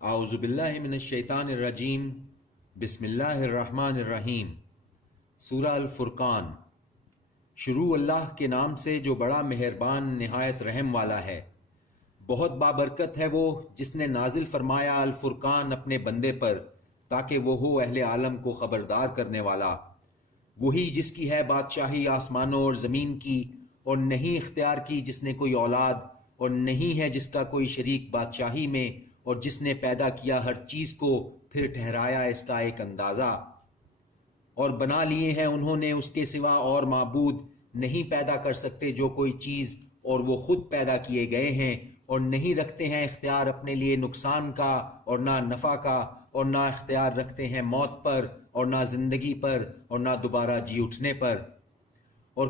اعوذ باللہ من الشیطان الرجیم، بسم اللہ الرحمن الرحیم۔ سورہ الفرقان۔ شروع اللہ کے نام سے جو بڑا مہربان نہایت رحم والا ہے۔ بہت بابرکت ہے وہ جس نے نازل فرمایا الفرقان اپنے بندے پر تاکہ وہ ہو اہل عالم کو خبردار کرنے والا۔ وہی جس کی ہے بادشاہی آسمانوں اور زمین کی، اور نہیں اختیار کی جس نے کوئی اولاد، اور نہیں ہے جس کا کوئی شریک بادشاہی میں، اور جس نے پیدا کیا ہر چیز کو پھر ٹھہرایا اس کا ایک اندازہ۔ اور بنا لیے ہیں انہوں نے اس کے سوا اور معبود نہیں پیدا کر سکتے جو کوئی چیز، اور وہ خود پیدا کیے گئے ہیں، اور نہیں رکھتے ہیں اختیار اپنے لیے نقصان کا اور نہ نفع کا، اور نہ اختیار رکھتے ہیں موت پر اور نہ زندگی پر اور نہ دوبارہ جی اٹھنے پر۔ اور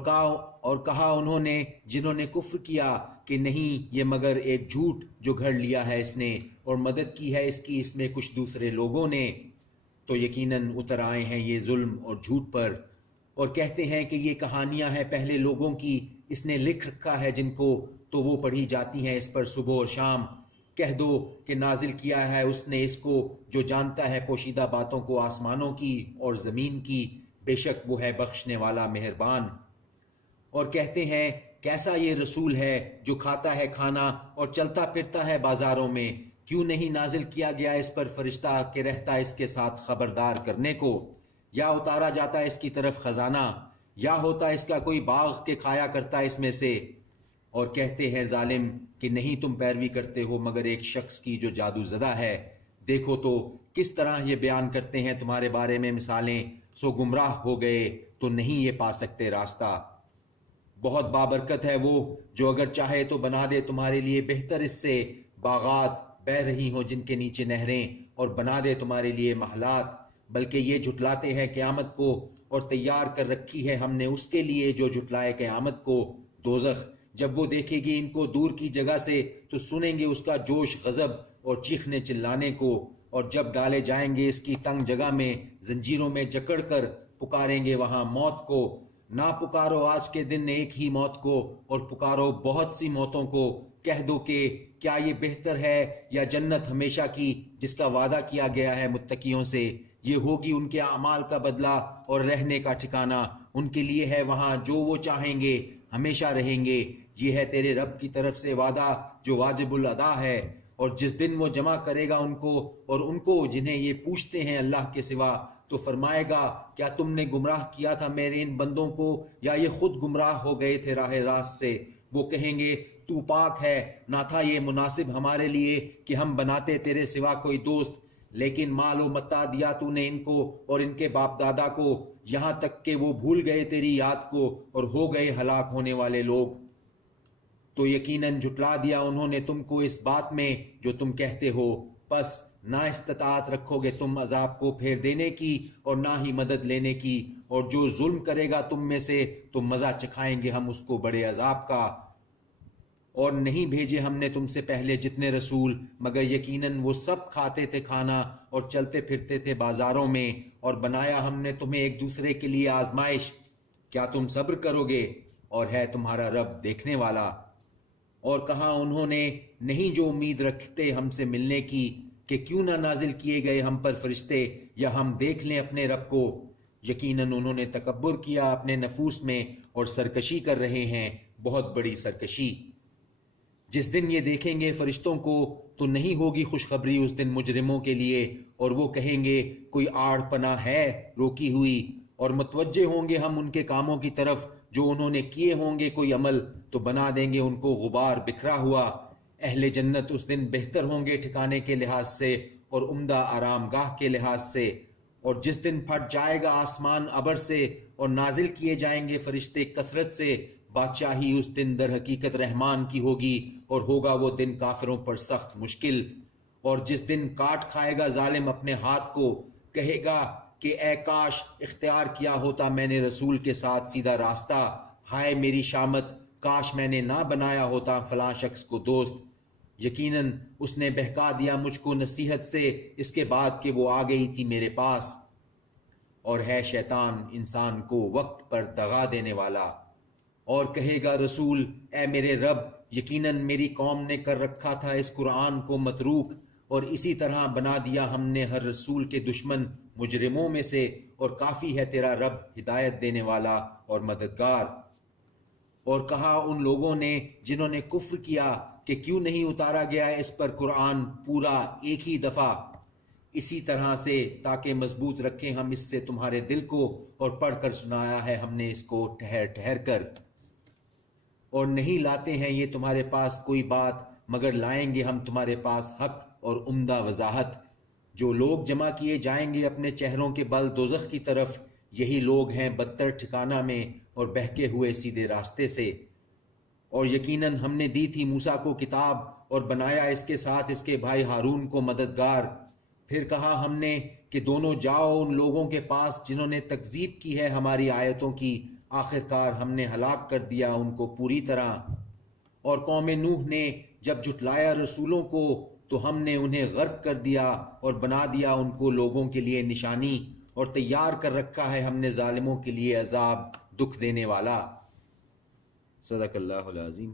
کہا انہوں نے جنہوں نے کفر کیا کہ نہیں یہ مگر ایک جھوٹ جو گھڑ لیا ہے اس نے، اور مدد کی ہے اس کی اس میں کچھ دوسرے لوگوں نے، تو یقیناً اتر آئے ہیں یہ ظلم اور جھوٹ پر۔ اور کہتے ہیں کہ یہ کہانیاں ہیں پہلے لوگوں کی، اس نے لکھ رکھا ہے جن کو، تو وہ پڑھی جاتی ہیں اس پر صبح اور شام۔ کہہ دو کہ نازل کیا ہے اس نے اس کو جو جانتا ہے پوشیدہ باتوں کو آسمانوں کی اور زمین کی، بے شک وہ ہے بخشنے والا مہربان۔ اور کہتے ہیں کیسا یہ رسول ہے جو کھاتا ہے کھانا اور چلتا پھرتا ہے بازاروں میں، کیوں نہیں نازل کیا گیا اس پر فرشتہ کہ رہتا اس کے ساتھ خبردار کرنے کو، یا اتارا جاتا اس کی طرف خزانہ، یا ہوتا اس کا کوئی باغ کہ کھایا کرتا اس میں سے۔ اور کہتے ہیں ظالم کہ نہیں تم پیروی کرتے ہو مگر ایک شخص کی جو جادو زدہ ہے۔ دیکھو تو کس طرح یہ بیان کرتے ہیں تمہارے بارے میں مثالیں، سو گمراہ ہو گئے تو نہیں یہ پا سکتے راستہ۔ بہت بابرکت ہے وہ جو اگر چاہے تو بنا دے تمہارے لیے بہتر اس سے باغات بہہ رہی ہوں جن کے نیچے نہریں، اور بنا دے تمہارے لیے محلات، بلکہ یہ جھٹلاتے ہیں قیامت کو، اور تیار کر رکھی ہے ہم نے اس کے لیے جو جھٹلائے قیامت کو دوزخ۔ جب وہ دیکھے گی ان کو دور کی جگہ سے تو سنیں گے اس کا جوش غضب اور چیخنے چلانے کو، اور جب ڈالے جائیں گے اس کی تنگ جگہ میں زنجیروں میں جکڑ کر پکاریں گے وہاں موت کو۔ نہ پکارو آج کے دن ایک ہی موت کو، اور پکارو بہت سی موتوں کو۔ کہہ دو کہ کیا یہ بہتر ہے یا جنت ہمیشہ کی جس کا وعدہ کیا گیا ہے متقیوں سے، یہ ہوگی ان کے اعمال کا بدلہ اور رہنے کا ٹھکانہ ان کے لیے ہے وہاں جو وہ چاہیں گے، ہمیشہ رہیں گے۔ یہ ہے تیرے رب کی طرف سے وعدہ جو واجب الادا ہے۔ اور جس دن وہ جمع کرے گا ان کو، اور ان کو جنہیں یہ پوچھتے ہیں اللہ کے سوا، تو فرمائے گا کیا تم نے گمراہ کیا تھا میرے ان بندوں کو، یا یہ خود گمراہ ہو گئے تھے راہ راست سے؟ وہ کہیں گے تو پاک ہے، نہ تھا یہ مناسب ہمارے لیے کہ ہم بناتے تیرے سوا کوئی دوست، لیکن مال و متاع دیا تو نے ان کو اور ان کے باپ دادا کو، یہاں تک کہ وہ بھول گئے تیری یاد کو اور ہو گئے ہلاک ہونے والے لوگ۔ تو یقیناً جھٹلا دیا انہوں نے تم کو اس بات میں جو تم کہتے ہو، پس نہ استطاعت رکھو گے تم عذاب کو پھیر دینے کی اور نہ ہی مدد لینے کی، اور جو ظلم کرے گا تم میں سے تو مزہ چکھائیں گے ہم اس کو بڑے عذاب کا۔ اور نہیں بھیجے ہم نے تم سے پہلے جتنے رسول مگر یقیناً وہ سب کھاتے تھے کھانا اور چلتے پھرتے تھے بازاروں میں، اور بنایا ہم نے تمہیں ایک دوسرے کے لیے آزمائش، کیا تم صبر کرو گے؟ اور ہے تمہارا رب دیکھنے والا۔ اور کہا انہوں نے نہیں جو امید رکھتے ہم سے ملنے کی کہ کیوں نہ نازل کیے گئے ہم پر فرشتے یا ہم دیکھ لیں اپنے رب کو۔ یقیناً انہوں نے تکبر کیا اپنے نفوس میں اور سرکشی کر رہے ہیں بہت بڑی سرکشی۔ جس دن یہ دیکھیں گے فرشتوں کو تو نہیں ہوگی خوشخبری اس دن مجرموں کے لیے، اور وہ کہیں گے کوئی آڑ پناہ ہے روکی ہوئی، اور متوجہ ہوں گے ہم ان کے کاموں کی طرف جو انہوں نے کیے ہوں گے کوئی عمل، تو بنا دیں گے ان کو غبار بکھرا ہوا۔ اہل جنت اس دن بہتر ہوں گے ٹھکانے کے لحاظ سے اور عمدہ آرام گاہ کے لحاظ سے۔ اور جس دن پھٹ جائے گا آسمان ابر سے اور نازل کیے جائیں گے فرشتے کثرت سے، بادشاہی اس دن در حقیقت رحمان کی ہوگی، اور ہوگا وہ دن کافروں پر سخت مشکل۔ اور جس دن کاٹ کھائے گا ظالم اپنے ہاتھ کو، کہے گا کہ اے کاش اختیار کیا ہوتا میں نے رسول کے ساتھ سیدھا راستہ، ہائے میری شامت، کاش میں نے نہ بنایا ہوتا فلاں شخص کو دوست۔ یقیناً اس نے بہکا دیا مجھ کو نصیحت سے اس کے بعد کہ وہ آ گئی تھی میرے پاس۔ اور ہے شیطان انسان کو وقت پر دغا دینے والا۔ اور کہے گا رسول اے میرے رب، یقیناً میری قوم نے کر رکھا تھا اس قرآن کو متروک، اور اسی طرح بنا دیا ہم نے ہر رسول کے دشمن مجرموں میں سے، اور کافی ہے تیرا رب ہدایت دینے والا اور مددگار۔ اور کہا ان لوگوں نے جنہوں نے کفر کیا کہ کیوں نہیں اتارا گیا اس پر قرآن پورا ایک ہی دفعہ اسی طرح سے، تاکہ مضبوط رکھیں ہم اس سے تمہارے دل کو، اور پڑھ کر سنایا ہے ہم نے اس کو ٹھہر ٹھہر کر۔ اور نہیں لاتے ہیں یہ تمہارے پاس کوئی بات، مگر لائیں گے ہم تمہارے پاس حق اور عمدہ وضاحت۔ جو لوگ جمع کیے جائیں گے اپنے چہروں کے بل دوزخ کی طرف، یہی لوگ ہیں بدتر ٹھکانہ میں اور بہکے ہوئے سیدھے راستے سے۔ اور یقیناً ہم نے دی تھی موسیٰ کو کتاب، اور بنایا اس کے ساتھ اس کے بھائی ہارون کو مددگار۔ پھر کہا ہم نے کہ دونوں جاؤ ان لوگوں کے پاس جنہوں نے تکذیب کی ہے ہماری آیتوں کی، آخرکار ہم نے ہلاک کر دیا ان کو پوری طرح۔ اور قوم نوح نے جب جھٹلایا رسولوں کو تو ہم نے انہیں غرق کر دیا اور بنا دیا ان کو لوگوں کے لیے نشانی، اور تیار کر رکھا ہے ہم نے ظالموں کے لیے عذاب دکھ دینے والا۔ صدق اللہ العظیم۔